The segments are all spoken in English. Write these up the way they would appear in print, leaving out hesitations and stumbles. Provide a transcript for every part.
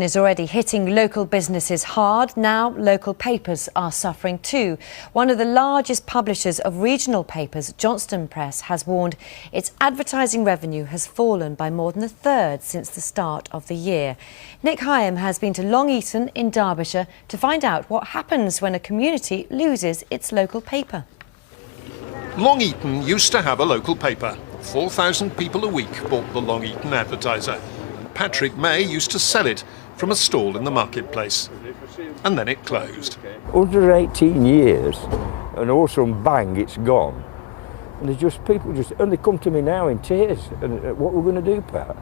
Is already hitting local businesses hard. Now local papers are suffering too. One of the largest publishers of regional papers, Johnston Press, has warned its advertising revenue has fallen by more than a third since the start of the year. Nick Hyam has been to Long Eaton in Derbyshire to find out what happens when a community loses its local paper. Long Eaton used to have a local paper. 4,000 people a week bought the Long Eaton Advertiser. Patrick May used to sell it from a stall in the marketplace. And then it closed. Under 18 years, and all of a sudden, bang, it's gone. And they come to me now in tears. And what we're going to do, Pat?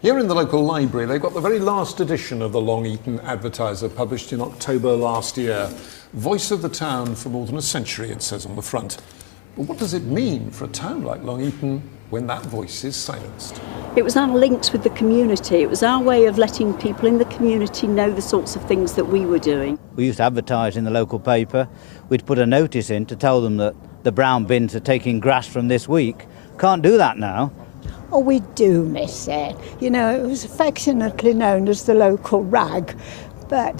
Here in the local library, they've got the very last edition of the Long Eaton Advertiser, published in October last year. Voice of the town for more than a century, it says on the front. But what does it mean for a town like Long Eaton when that voice is silenced? It was our links with the community. It was our way of letting people in the community know the sorts of things that we were doing. We used to advertise in the local paper. We'd put a notice in to tell them that the brown bins are taking grass from this week. Can't do that now. Oh, we do miss it. You know, it was affectionately known as the local rag, but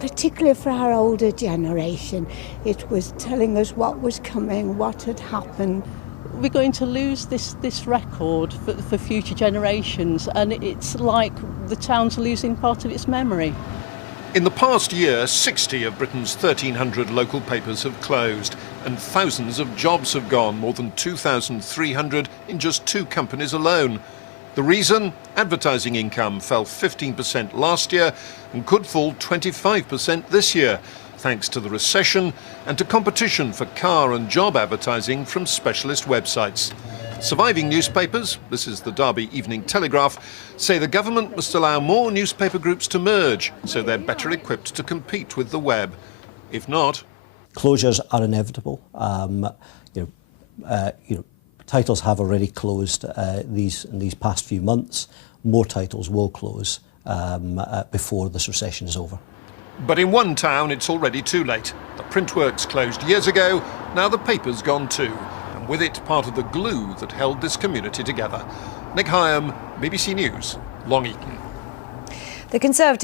particularly for our older generation, it was telling us what was coming, what had happened. We're going to lose this record for future generations, and it's like the town's losing part of its memory. In the past year, 60 of Britain's 1,300 local papers have closed, and thousands of jobs have gone, more than 2,300 in just 2 companies alone. The reason? Advertising income fell 15% last year and could fall 25% this year, thanks to the recession and to competition for car and job advertising from specialist websites. Surviving newspapers, this is the Derby Evening Telegraph, say the government must allow more newspaper groups to merge so they're better equipped to compete with the web. If not... Closures are inevitable. Titles have already closed in these past few months. More titles will close before this recession is over. But in one town, it's already too late. The printworks closed years ago, now the paper's gone too, and with it part of the glue that held this community together. Nick Hyam, BBC News, Long Eaton. The Conservative